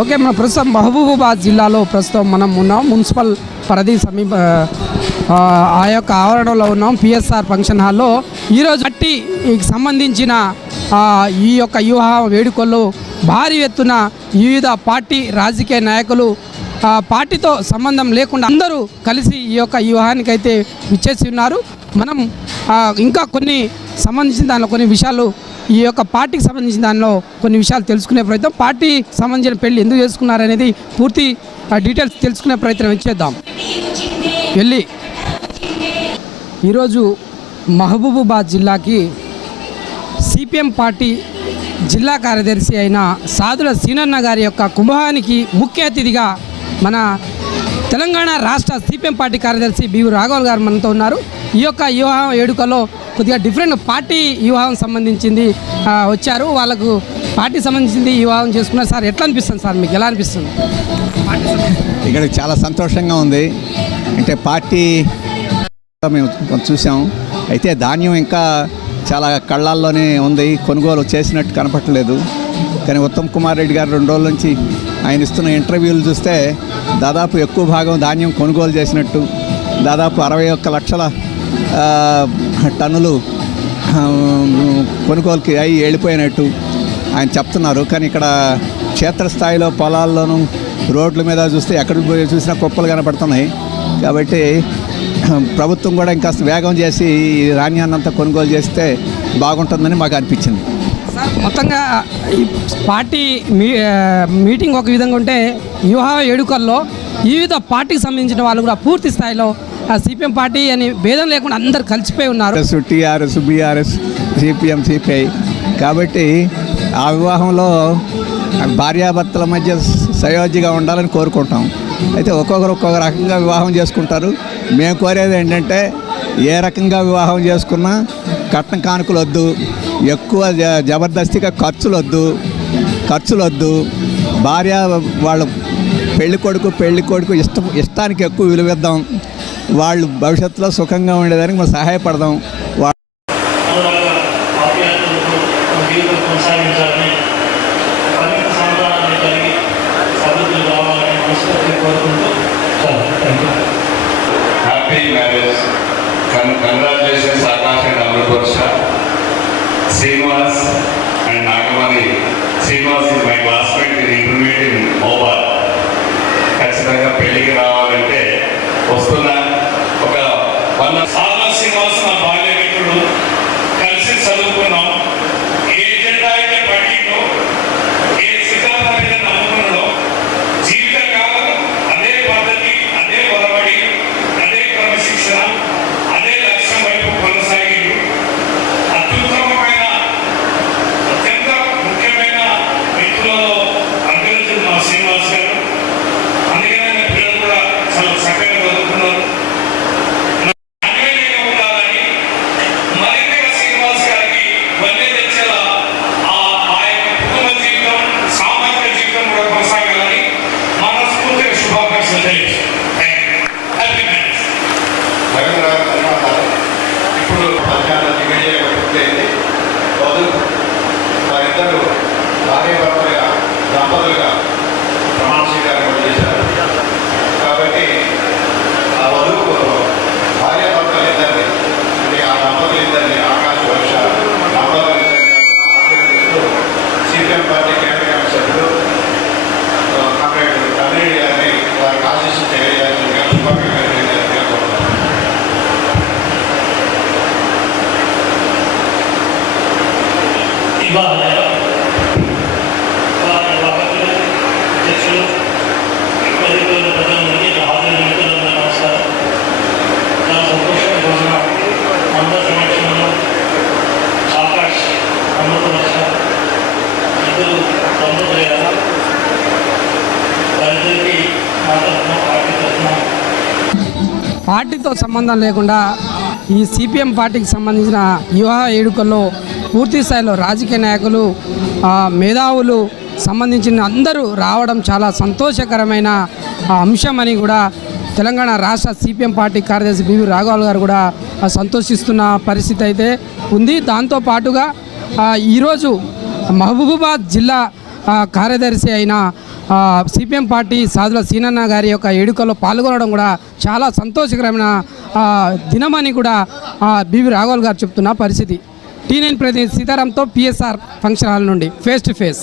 Okay మన ప్రస్తుతం మహబూబాబాద్ జిల్లాలో ప్రస్తుతం మనం ఉన్నాం. మున్సిపల్ పరిధి సమీప ఆ, యొక్క ఆవరణలో ఉన్నాం పిఎస్ఆర్ ఫంక్షన్ హాల్లో. ఈరోజు పార్టీకి సంబంధించిన ఈ యొక్క వివాహ వేడుకల్లో భారీ ఎత్తున వివిధ పార్టీ రాజకీయ నాయకులు పార్టీతో సంబంధం లేకుండా అందరూ కలిసి ఈ యొక్క వివాహానికి అయితే విచ్చేసి ఉన్నారు. మనం ఇంకా కొన్ని సంబంధించిన దానిలో కొన్ని విషయాలు ఈ యొక్క పార్టీకి సంబంధించిన దానిలో కొన్ని విషయాలు తెలుసుకునే ప్రయత్నం పార్టీ సంబంధించిన పెళ్ళి ఎందుకు చేసుకున్నారనేది పూర్తి ఆ, డీటెయిల్స్ తెలుసుకునే ప్రయత్నం చేద్దాం. వెళ్ళి. ఈరోజు మహబూబాబాద్ జిల్లాకి సిపిఎం పార్టీ జిల్లా కార్యదర్శి అయిన సాధుల సీనన్న గారి యొక్క కుంభానికి ముఖ్య అతిథిగా మన తెలంగాణ రాష్ట్ర సిపిఎం పార్టీ కార్యదర్శి బివి రాఘవల్ గారు మనతో ఉన్నారు. ఈ యొక్క వివాహం వేడుకలో కొద్దిగా డిఫరెంట్ పార్టీ వివాహం సంబంధించింది వచ్చారు. వాళ్ళకు పార్టీ సంబంధించింది వివాహం చేసుకున్నారు. సార్ ఎట్లా అనిపిస్తుంది సార్ మీకు? ఎలా అనిపిస్తుంది? ఇక్కడ చాలా సంతోషంగా ఉంది. అంటే పార్టీ మేము చూసాం. అయితే ధాన్యం ఇంకా చాలా కళ్ళాల్లోనే ఉంది. కొనుగోలు చేసినట్టు కనపట్టలేదు కానీ ఉత్తమ్ కుమార్ రెడ్డి గారు రెండు రోజుల నుంచి ఆయన ఇస్తున్న ఇంటర్వ్యూలు చూస్తే దాదాపు ఎక్కువ భాగం ధాన్యం కొనుగోలు చేసినట్టు దాదాపు అరవై ఒక్క లక్షల టన్నులు కొనుగోలుకి అయి వెళ్ళిపోయినట్టు ఆయన చెప్తున్నారు. కానీ ఇక్కడ క్షేత్రస్థాయిలో పొలాల్లోనూ రోడ్ల మీద చూస్తే ఎక్కడ పోయి చూసినా కుప్పలు కనపడుతున్నాయి. కాబట్టి ప్రభుత్వం కూడా ఇంకాస్త వేగం చేసి ఈ ధాన్యాన్నంతా కొనుగోలు చేస్తే బాగుంటుందని మాకు అనిపించింది. మొత్తంగా ఈ పార్టీ మీ మీటింగ్ ఒక విధంగా ఉంటే వివాహ వేడుకల్లో వివిధ పార్టీకి సంబంధించిన వాళ్ళు కూడా పూర్తి స్థాయిలో సిపిఎం పార్టీ అని భేదం లేకుండా అందరు కలిసిపోయి ఉన్నారు. TRS BRS CPM CPI. కాబట్టి ఆ వివాహంలో భార్యాభర్తల మధ్య సయోధ్యగా ఉండాలని కోరుకుంటాం. అయితే ఒక్కొక్కరు ఒక్కొక్క రకంగా వివాహం చేసుకుంటారు. మేము కోరేది ఏంటంటే ఏ రకంగా వివాహం చేసుకున్నా కట్నం కానుకలు వద్దు. ఎక్కువ జ- జబర్దస్తిగా ఖర్చులు వద్దు ఖర్చులు వద్దు భార్య వాళ్ళ పెళ్ళి కొడుకు పెళ్ళి కొడుకు ఇష్టం ఇష్టానికి ఎక్కువ విలువిద్దాం. వాళ్ళు భవిష్యత్తులో సుఖంగా ఉండేదానికి మనం సహాయపడదాం. Happy marriage congratulations Varsha Srinivas and Nagamani. Srinivas is my classmate in intermediate in మోబాల్ ఖచ్చితంగా పెళ్ళికి రావాలంటే వస్తున్న ఒక వన్ సాధారణ శ్రీనివాస్ నా బాల్య వారిద్దరూ భార్య భర్తలుగా దంపతులుగా ప్రమాణ స్వీకారం చేశారు. కాబట్టి ఆ వధువు సంబంధం లేకుండా ఈ సిపిఎం పార్టీకి సంబంధించిన వివాహ వేడుకల్లో పూర్తి స్థాయిలో రాజకీయ నాయకులు మేధావులు సంబంధించిన అందరూ రావడం చాలా సంతోషకరమైన ఆ, అంశం అని కూడా తెలంగాణ రాష్ట్ర సిపిఎం పార్టీ కార్యదర్శి బివి రాఘవాల్ గారు కూడా సంతోషిస్తున్న పరిస్థితి అయితే ఉంది. దాంతో పాటుగా ఈరోజు మహబూబాబాద్ జిల్లా కార్యదర్శి అయిన సిపిఎం పార్టీ సాధుల సీనన్న గారి యొక్క ఎడుకలో పాల్గొనడం కూడా చాలా సంతోషకరమైన దినమని కూడా బివి రాఘవల్ గారు చెప్తున్న పరిస్థితి. టీ నైన్ ప్రతినిధి సీతారాంతో పిఎస్ఆర్ ఫంక్షన్ హాల్ నుండి ఫేస్ టు ఫేస్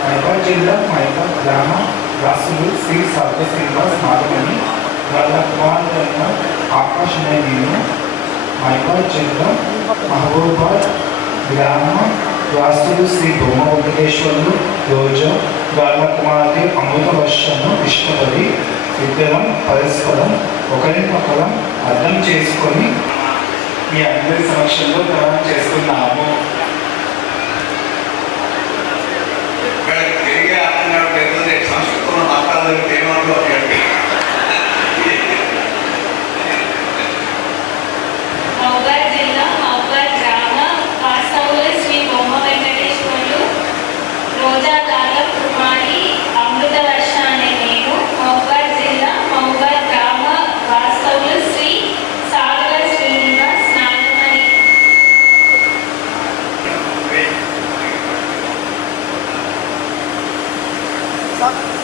మైబాద్ జిల్లా మైబాద్ గ్రామ రాసులు శ్రీ సత్య శ్రీనివాస్ నాగమణి వాళ్ళ కుమారుడైన ఆకాశ్ నేను జిల్లా మహబూబాద్ గ్రామ రాసులు శ్రీ బొమ్మ వెంకటేశ్వరులు రోజా వాళ్ళ కుమార్తె అమృత వర్షను ఇష్టపడి ఇద్దరం పరస్పరం ఒకరినొకరం అర్థం చేసుకొని మీ అందరి సమక్షంలో ప్రయాణం చేస్తున్నాము వీళ్ళకి తిరిగి అర్థం కావట్లేదు సంస్కృతంలో మాట్లాడలేదు ఏమో మహబూబాద్ జిల్లా మహబూబాద్ గ్రామ వాస్తవుల శ్రీ బొమ్మ వెంకటేశ్వర్లు రోజా కాల కుమారి అమృత వర్ష అనే నేను మహబూబాద్ జిల్లా మహబూబాద్ గ్రామ వాస్తవుల శ్రీ సాగర శ్రీనివాస్ నాగమణి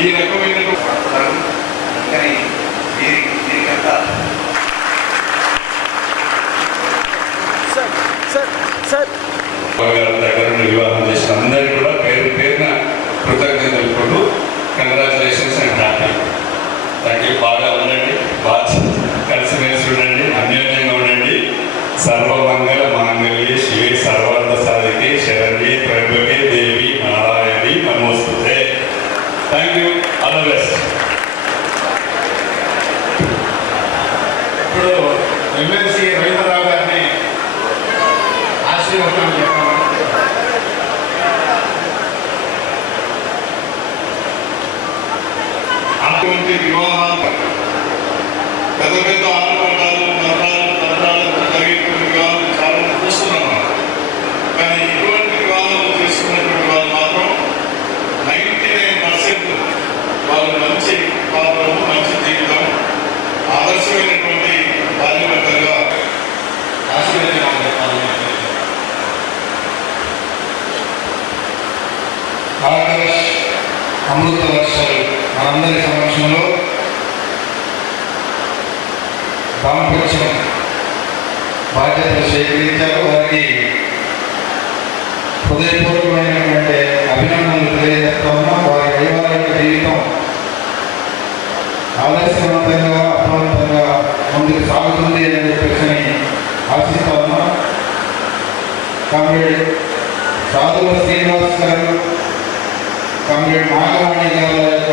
ఈ రకమైన వివాహం చేసిన అందరికీ కూడా పేరు పేరున కృతజ్ఞతలు తెలుపుకుంటూ congratulations and happy thank you బాగా ఉండండి. బాగా కలిసిమెలిసి ఉండండి. అన్యోన్యంగా ఉండండి. సర్వమంగళ మాంగళ్య శివే సర్వార్థ సాధికి శరణ్యే త్రయంబకే దేవి thank you all the best ఇప్పుడు ఎమ్మెల్సీ రవీంద్రరావు గారిని ఆశీర్వచనం చెప్పాము స్వీకరించారు వారికి హృదయపూర్వకమైనటువంటి అభినందనలు తెలియజేస్తా ఉన్నాం వారి వైవాహిక జీవితం ఆదర్శవంతంగా అర్థవంతంగా ముందుకు సాగుతుంది అని చెప్పేసి ఆశిస్తా ఉన్నాం కామ్రేడ్ సాధువ శ్రీనివాస్ గారు కామ్రేడ్ నాగవాణి గారి యొక్క